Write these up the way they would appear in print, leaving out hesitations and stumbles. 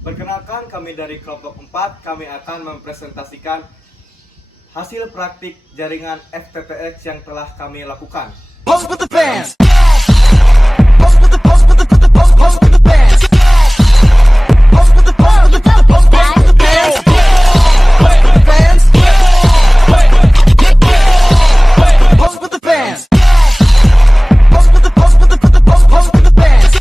Perkenalkan, kami dari kelompok 4, kami akan mempresentasikan hasil praktik jaringan FTTX yang telah kami lakukan. Pose with the fans. Pose with the pose with the pose with the pose pose with the fans. Pose with the pose with the pose pose pose with the fans. Pose with the fans. Pose with the fans. Pose with the pose with the pose pose with the fans.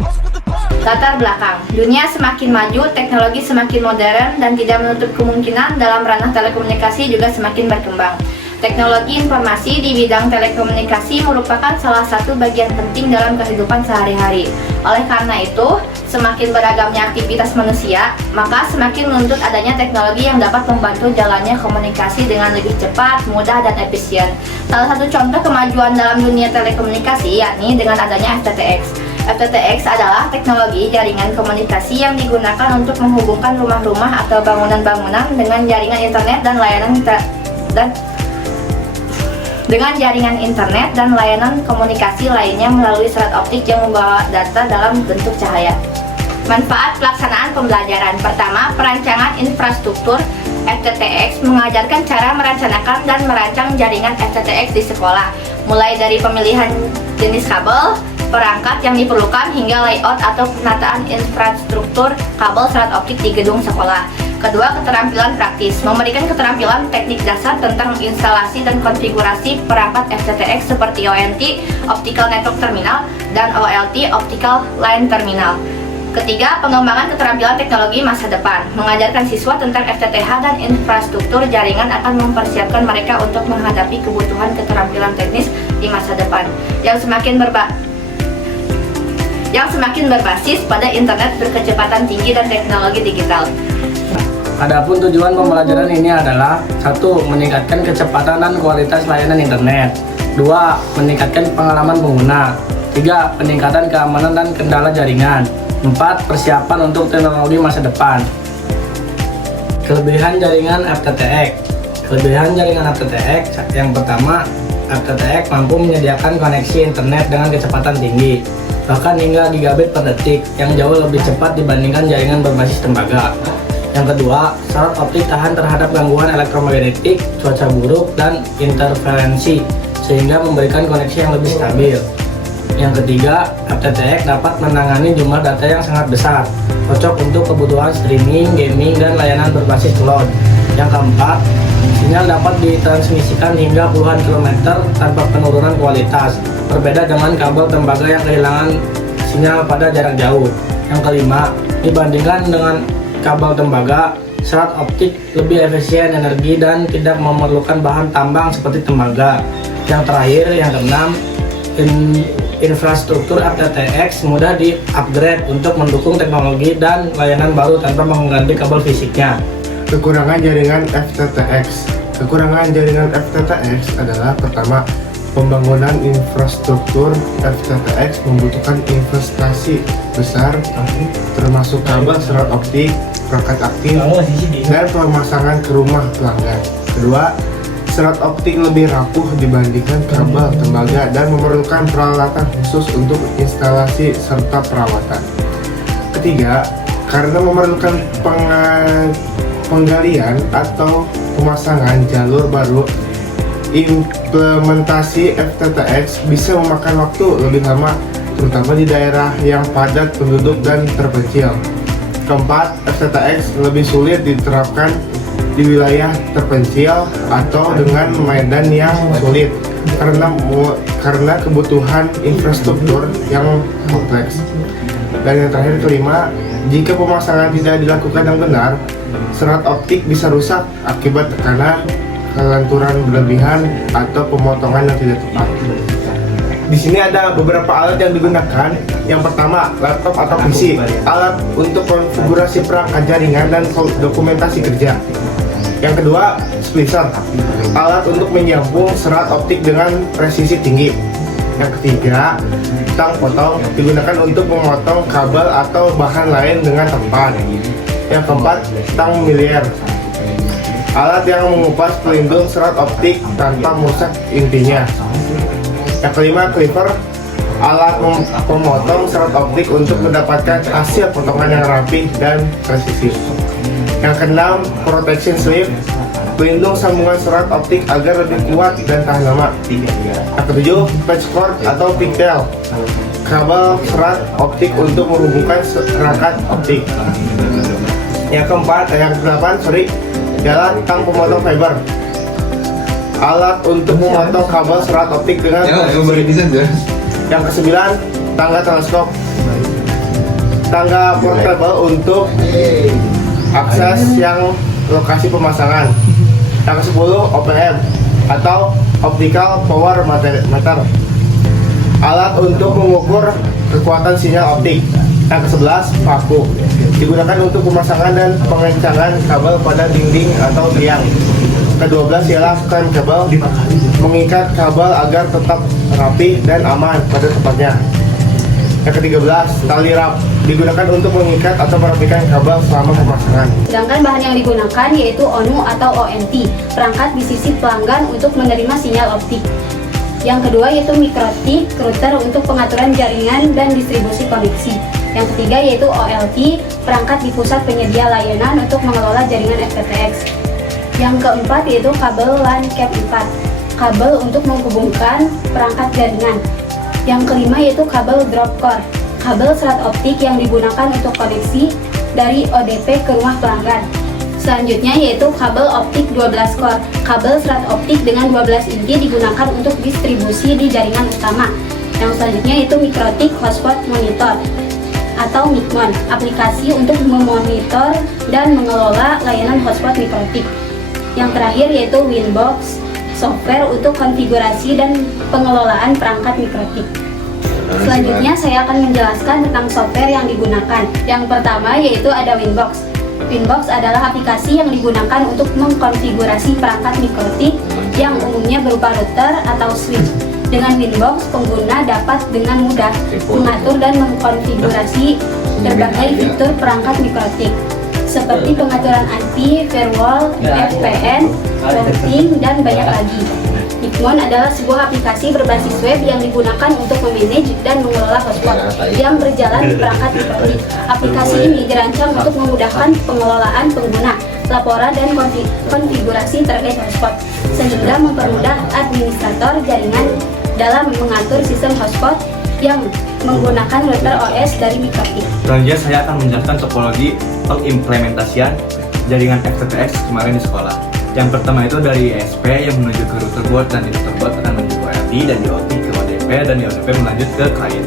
Pose with the pose. Latar belakang, dunia semakin maju, teknologi semakin modern, dan tidak menutup kemungkinan dalam ranah telekomunikasi juga semakin berkembang. Teknologi informasi di bidang telekomunikasi merupakan salah satu bagian penting dalam kehidupan sehari-hari. Oleh karena itu, semakin beragamnya aktivitas manusia, maka semakin menuntut adanya teknologi yang dapat membantu jalannya komunikasi dengan lebih cepat, mudah, dan efisien. Salah satu contoh kemajuan dalam dunia telekomunikasi yakni dengan adanya FTTX. FTTX adalah teknologi jaringan komunikasi yang digunakan untuk menghubungkan rumah-rumah atau bangunan-bangunan dengan jaringan internet dan layanan komunikasi lainnya melalui serat optik yang membawa data dalam bentuk cahaya. Manfaat pelaksanaan pembelajaran. Pertama, perancangan infrastruktur FTTX mengajarkan cara merencanakan dan merancang jaringan FTTX di sekolah, mulai dari pemilihan jenis kabel, perangkat yang diperlukan, hingga layout atau penataan infrastruktur kabel serat optik di gedung sekolah. Kedua, keterampilan praktis, memberikan keterampilan teknik dasar tentang instalasi dan konfigurasi perangkat FTTX seperti ONT, Optical Network Terminal, dan OLT, Optical Line Terminal. Ketiga, pengembangan keterampilan teknologi masa depan, mengajarkan siswa tentang FTTH dan infrastruktur jaringan akan mempersiapkan mereka untuk menghadapi kebutuhan keterampilan teknis di masa depan yang semakin berbasis pada internet berkecepatan tinggi dan teknologi digital. Adapun tujuan pembelajaran ini adalah 1. Meningkatkan kecepatan dan kualitas layanan internet. 2. Meningkatkan pengalaman pengguna. 3. Peningkatan keamanan dan kendala jaringan. 4. Persiapan untuk teknologi masa depan. Kelebihan jaringan FTTX. Kelebihan jaringan FTTX yang pertama, FTTX mampu menyediakan koneksi internet dengan kecepatan tinggi, bahkan hingga gigabit per detik, yang jauh lebih cepat dibandingkan jaringan berbasis tembaga. Yang kedua, serat optik tahan terhadap gangguan elektromagnetik, cuaca buruk, dan interferensi, sehingga memberikan koneksi yang lebih stabil. Yang ketiga, FTTX dapat menangani jumlah data yang sangat besar, cocok untuk kebutuhan streaming, gaming, dan layanan berbasis cloud. Yang keempat, sinyal dapat ditransmisikan hingga puluhan kilometer tanpa penurunan kualitas, berbeda dengan kabel tembaga yang kehilangan sinyal pada jarak jauh. Yang kelima, dibandingkan dengan kabel tembaga, serat optik lebih efisien energi dan tidak memerlukan bahan tambang seperti tembaga. Yang terakhir, yang keenam, infrastruktur FTTX mudah di-upgrade untuk mendukung teknologi dan layanan baru tanpa mengganti kabel fisiknya. Kekurangan jaringan FTTX. Kekurangan jaringan FTTX adalah pertama, pembangunan infrastruktur FTTX membutuhkan investasi besar, termasuk kabel serat optik, perangkat aktif, dan pemasangan ke rumah pelanggan. Kedua, serat optik lebih rapuh dibandingkan kabel tembaga dan memerlukan peralatan khusus untuk instalasi serta perawatan. Ketiga, karena memerlukan penggalian atau pemasangan jalur baru, implementasi FTTX bisa memakan waktu lebih lama, terutama di daerah yang padat penduduk dan terpencil. Keempat, FTTX lebih sulit diterapkan di wilayah terpencil atau dengan medan yang sulit karena kebutuhan infrastruktur yang kompleks. Dan yang terakhir, kelima, jika pemasangan tidak dilakukan yang benar, serat optik bisa rusak akibat tekanan, kelenturan berlebihan, atau pemotongan yang tidak tepat. Di sini ada beberapa alat yang digunakan. Yang pertama, laptop atau PC, alat untuk konfigurasi perangkat jaringan dan dokumentasi kerja. Yang kedua, splicer, alat untuk menyambung serat optik dengan presisi tinggi. Yang ketiga, tang potong, digunakan untuk memotong kabel atau bahan lain dengan tepat. Yang keempat, tang miliar, alat yang mengupas pelindung serat optik tanpa merusak intinya. Yang kelima, cleaver, alat pemotong serat optik untuk mendapatkan hasil potongan yang rapi dan presisi. Yang keenam, protection sleeve, pelindung sambungan serat optik agar lebih kuat dan tahan lama. Yang ketujuh, patchcord atau pigtail, kabel serat optik untuk menghubungkan perangkat optik. Yang kedelapan, jalan tang pemotong fiber, alat untuk memotong kabel serat optik dengan presisi. Yang kesembilan, tangga teleskop, tangga portable untuk akses yang lokasi pemasangan. Yang ke-10, OPM atau Optical Power Meter, alat untuk mengukur kekuatan sinyal optik. Yang ke-11, paku, digunakan untuk pemasangan dan pengencangan kabel pada dinding atau tiang. Ke-12 ialah stem kabel, mengikat kabel agar tetap rapi dan aman pada tempatnya. Yang ke-13, tali rap, digunakan untuk mengikat atau merapikan kabel selama pemasangan. Sedangkan bahan yang digunakan yaitu ONU atau ONT, perangkat di sisi pelanggan untuk menerima sinyal optik. Yang kedua yaitu mikrotik, router untuk pengaturan jaringan dan distribusi koneksi. Yang ketiga yaitu OLT, perangkat di pusat penyedia layanan untuk mengelola jaringan FTTX. Yang keempat yaitu kabel LAN Cap 4, kabel untuk menghubungkan perangkat jaringan. Yang kelima yaitu kabel drop core, kabel serat optik yang digunakan untuk koneksi dari ODP ke rumah pelanggan. Selanjutnya yaitu kabel optik 12 core, kabel serat optik dengan 12 inti digunakan untuk distribusi di jaringan utama. Yang selanjutnya yaitu mikrotik hotspot monitor atau MIKMON, aplikasi untuk memonitor dan mengelola layanan hotspot mikrotik. Yang terakhir yaitu Winbox, software untuk konfigurasi dan pengelolaan perangkat mikrotik. Selanjutnya saya akan menjelaskan tentang software yang digunakan. Yang pertama yaitu ada Winbox. Winbox adalah aplikasi yang digunakan untuk mengkonfigurasi perangkat mikrotik yang umumnya berupa router atau switch. Dengan Winbox, pengguna dapat dengan mudah mengatur dan mengkonfigurasi berbagai fitur perangkat mikrotik, seperti pengaturan IP, firewall, VPN, routing, dan banyak lagi. MIKMON adalah sebuah aplikasi berbasis web yang digunakan untuk memanage dan mengelola hotspot yang berjalan di perangkat mikrotik. Aplikasi ini dirancang untuk memudahkan pengelolaan pengguna, laporan, dan konfigurasi terkait hotspot, sehingga mempermudah administrator jaringan dalam mengatur sistem hotspot yang menggunakan router OS dari mikrotik. Selanjutnya saya akan menjelaskan topologi pengimplementasian jaringan FTTX kemarin di sekolah. Yang pertama itu dari ESP yang menuju ke router board, dan di router board akan menuju ke OLT, dan di OLT ke ODP, dan di ODP melanjut ke klien.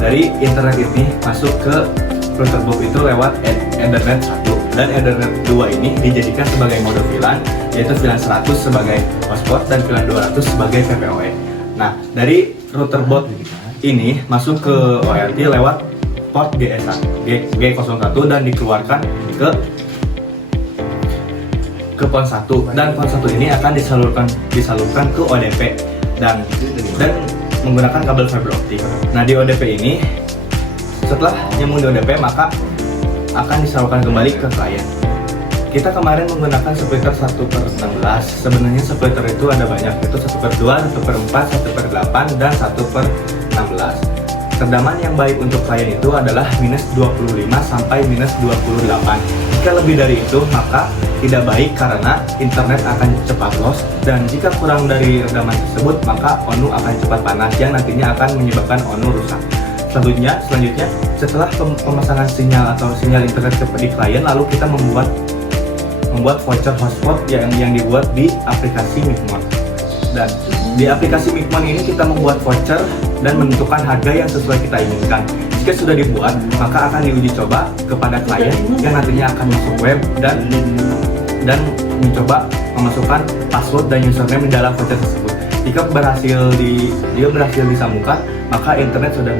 Dari internet ini masuk ke router board itu lewat Ethernet 1, dan Ethernet 2 ini dijadikan sebagai mode VLAN, yaitu VLAN 100 sebagai hotspot dan VLAN 200 sebagai VPOE. Nah, dari router board ini masuk ke OLT lewat port G01 dan dikeluarkan ke pon 1, dan pon 1 ini akan disalurkan ke ODP dan menggunakan kabel fiber optik. Nah, di ODP ini setelah nyambung di ODP maka akan disalurkan kembali ke klien. Kita kemarin menggunakan splitter 1/16. Sebenarnya splitter itu ada banyak, itu 1/2, 1/4, 1/8, dan 1/16. Kedaman yang baik untuk klien itu adalah -25 sampai -28. Jika lebih dari itu maka tidak baik karena internet akan cepat loss, dan jika kurang dari redaman tersebut maka ONU akan cepat panas yang nantinya akan menyebabkan ONU rusak. Selanjutnya setelah pemasangan sinyal atau sinyal internet di klien, lalu kita membuat voucher hotspot yang dibuat di aplikasi MIKMON. Dan di aplikasi MIKMON ini kita membuat voucher dan menentukan harga yang sesuai kita inginkan. Jika sudah dibuat, maka akan diuji coba kepada klien yang nantinya akan masuk web dan mencoba memasukkan password dan username di dalam voucher tersebut. Jika berhasil disambungkan, maka internet sudah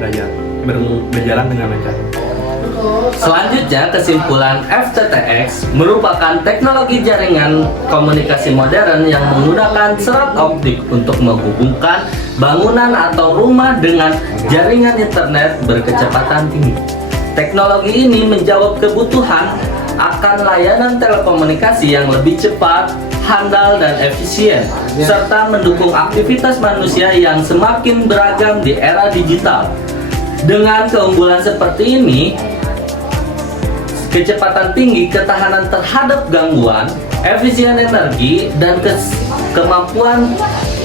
berjalan dengan lancar. Selanjutnya, kesimpulan FTTX merupakan teknologi jaringan komunikasi modern yang menggunakan serat optik untuk menghubungkan bangunan atau rumah dengan jaringan internet berkecepatan tinggi. Teknologi ini menjawab kebutuhan akan layanan telekomunikasi yang lebih cepat, handal dan efisien, serta mendukung aktivitas manusia yang semakin beragam di era digital. Dengan keunggulan seperti ini, kecepatan tinggi, ketahanan terhadap gangguan, efisien energi, dan kemampuan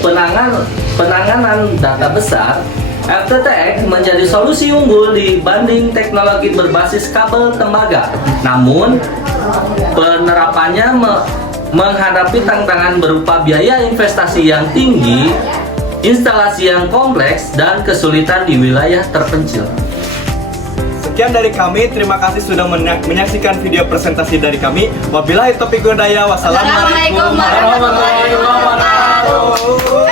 penanganan data besar, FTTX menjadi solusi unggul dibanding teknologi berbasis kabel tembaga. Namun, penerapannya menghadapi tantangan berupa biaya investasi yang tinggi, instalasi yang kompleks, dan kesulitan di wilayah terpencil. Sekian dari kami, terima kasih sudah menyaksikan video presentasi dari kami. Wabillahi taufiq wal hidayah. Wassalamualaikum warahmatullahi wabarakatuh.